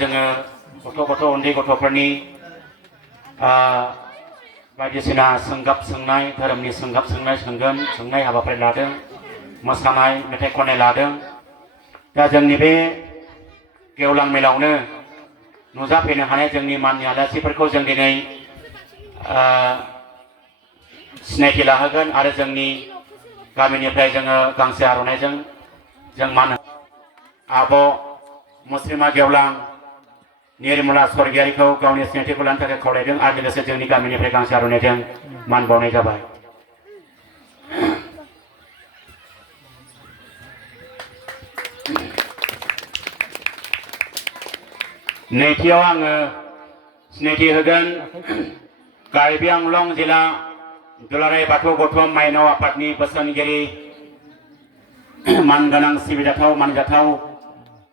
जोङो गथ' उन्दै गथ'फोरनि बायदिसिना सोंगाब सोंनाय धोरोमनि सोंगाब सोंनाय हाबाफारि लादों मोसानाय मेथाइ खननाय लादों दा जोंनि बे गेवलां मेलावनो नुजाफैनो हानाय जोंनि माननि आलासिफोरखौ जों दिनै सिनायथि लाहोगोन आरो जोंनि गामिनिफ्राय जोङो गांसे आर'नाइजों जों मान आब' मुस्रिमा गेवलां निर्मला स्वर्गियारिखौ गावनि सिनायथिखौ लानो थाखाय खावलायदों आरो लोगोसे जोंनि गामिनिफ्राय गांसे आर'नाइजों मान बावनाय जाबाय। नैथियाव आङो सिनायथि होगोन कार्बि आंलं जिल्ला दुलाराय बाथौ गौतम माइनाव आफादनि बोसोनगिरि मानगोनां सिबिजाथाव मानजाथाव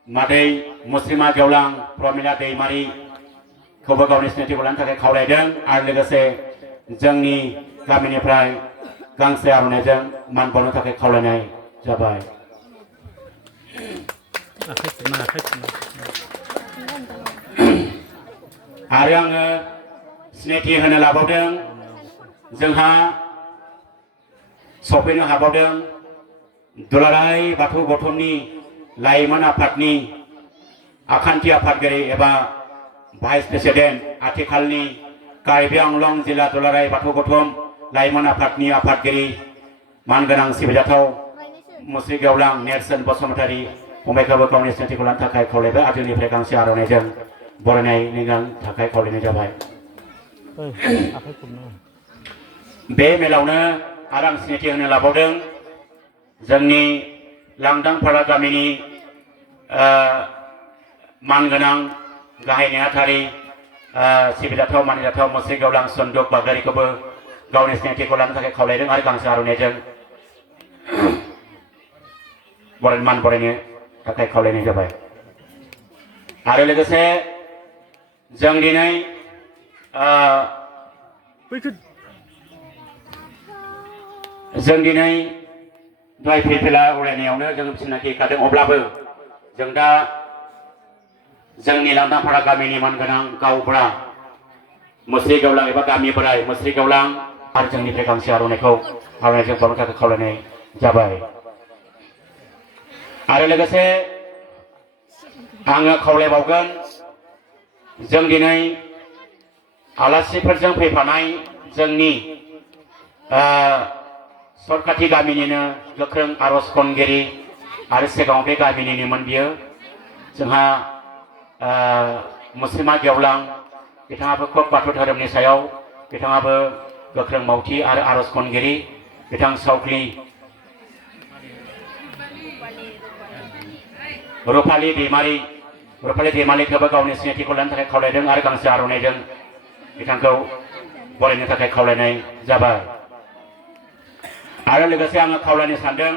मादै मुस्रिमा गेवलां प्रमिला दैमारिखौबो गावनि सिनायथिखौ लानो थाखाय खावलायदों आरो लोगोसे जोंनि गामिनिफ्राय गांसे आर'नाइजों मान बावनो थाखाय खावलायनाय जाबाय। आरो आङो सिनायथि होनो लाबावदों जोंहा सफैनो हाबावदों दुलाराय बाथौ गौतमनि लाइमोन आफादनि आखान्थि आफादगिरि एबा भाइस प्रेसिडेन्ट आथिखालनि कार्बि आंलं जिल्ला दुलाराय बाथौ गौतम लाइमोन आफादनि आफादगिरि मानगोनां सिबिजाथाव मुस्रि गेवलां नेरसोन बसुमतारी फंबायखौबो गावनि सिनायथिखौ लानो थाखाय खावलायबाय आरो जोंनिफ्राय गांसे आर'नाइजों बरायनायनि थाखाय खावलायनाय जाबाय। बे मेलावनो आरो आं सिनायथि होनो लाबावदों जोंनि लांदांपारा गामिनि मानगोनां गाहाय नेहाथारि सिबिजाथाव मानिजाथाव मुस्रि गेवलां सन्दुक बाग्दारिखौबो गावनि सिनायथिखौ लानो थाखाय खावलायदों आरो गांसे आर'नाइजों मान बरायनो थाखाय खावलायनाय जाबाय। आरो लोगोसे जों दिनै दहाय फिरफिला उरायनायावनो जों सिनाखि होखादों अब्लाबो जों दा जोंनि लांदांपारा गामिनि मानगोनां गावबुरा मुस्रि गेवलां एबा गामि बोराय मुस्रि गेवलां आरो जोंनिफ्राय गांसे आर'नाइजों बावनो थाखाय खावलायनाय जाबाय। आरो लोगोसे आङो खावलायबावगोन जों दिनै आलासिफोरजों फैफानाय जोंनि सरखाथि गामिनिनो गोख्रों आर'ज खनगिरि आरो सिगाङाव बे गामिनिनोमोन बियो जोंहा मुस्रिमा गेवलां बिथाङाबो खोब बाथौ धोरोमनि सायाव बिथाङाबो गोख्रों मावथि आरो आर'ज खनगिरि बिथां सावख्लि रुपाली दैमारिखौबो गावनि सिनायथिखौ लानो थाखाय खावलायदों आरो गांसे आर'नाइजों बिथांखौ बरायनो थाखाय खावलायनाय जाबाय। आरो लोगोसे आङो खावलायनो सानदों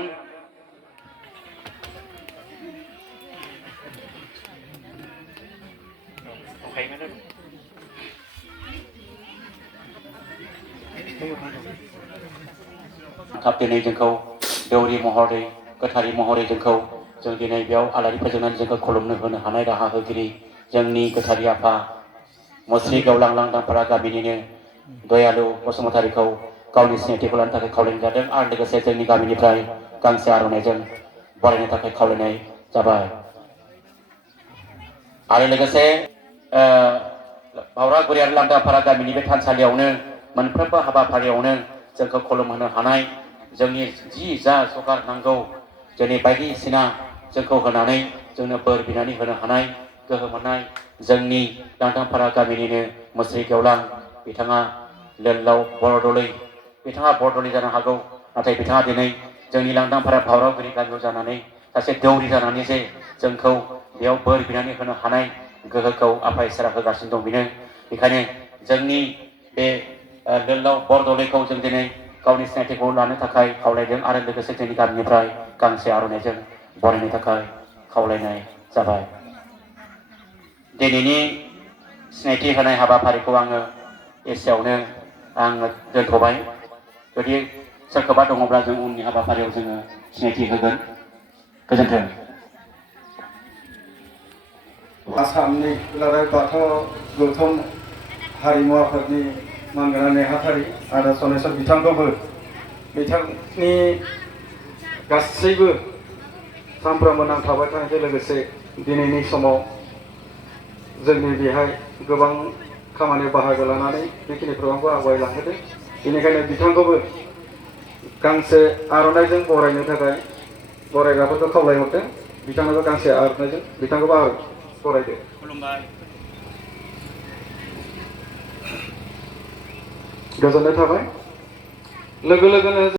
दिनै जोंखौ दौरि महरै गोथारि महरै जोंखौ जों दिनै बेयाव आलारि फोजोंनानै जोंखौ खुलुमनो होनो हानाय राहा होगिरि जोंनि गोथारि आफा मुस्रि गेवलां लांदांपारा गामिनिनो दयालु बसुमतारीखौ गावनि सिनायथिखौ लानो थाखाय खावलायनाय जादों आरो लोगोसे जोंनि गामिनिफ्राय गांसे आर'नाइजों बरायनो थाखाय खावलायनाय जाबाय। आरो लोगोसे बावरागुरि आरो लांदांपारा गामिनि बे थानसालियावनो मोनफ्रोमबो हाबाफारियावनो जोंखौ खुलुमहोनो हानाय जोंनि जि जा जगार नांगौ जोंनि बायदिसिना जोंखौ होनानै जोंनो बोर बिनानै होनो हानाय गोहो मोननाय जोंनि लांदांपारा गामिनिनो मुस्रि गेवलां बिथाङा लोल्लाव बरदलै बिथाङा बरदलै जानो हागौ नाथाय बिथाङा दिनै जोंनि लांदांपारा बावरागुरि गामियाव जानानै सासे दौरि जानानै जे जोंखौ बेयाव बोर बिनानै होनो हानाय गोहोखौ आफा इसोरा होगासिनो दं बेखायनो जोंनि बे लोल्लाव बरदलैखौ जों दिनै गावनि सिनायथिखौ लानो थाखाय खावलायदों आरो लोगोसे जोंनि गामिनिफ्राय गांसे आर'नाइजों बरायनो थाखाय खावलायनाय जाबाय। दिनैनि सिनायथि होनाय हाबाफारिखौ आङो एसेयावनो आङो दोनथ'बाय जुदि सोरखौबा दङब्ला जों उननि हाबाफारियाव जोङो सिनायथि होगोन। गोजोन्थों। आसामनि दुलाराय बाथौ गौथुम हारिमु आफादनि मानगोनां नेहाथारि आदा सनेस्वर बिथांखौबो बिथांनि गासैबो सानफ्रोमबो नांथाबाय थानायजों लोगोसे दिनैनि समाव जोंनि बेहाय गोबां खामानियाव बाहागो लानानै बेखिनि प्रग्रामखौ आवगायलांहोदों। बेनिखायनो बिथांखौबो गांसे आर'नाइजों बरायनो थाखाय बरायग्राफोरखौ खावलायहरदों। बिथांनोबो गांसे आर'नाइजों बिथांखौबो बरायदो। खुलुमबाय। गोजोननाय थाबाय। लोगो लोगोनो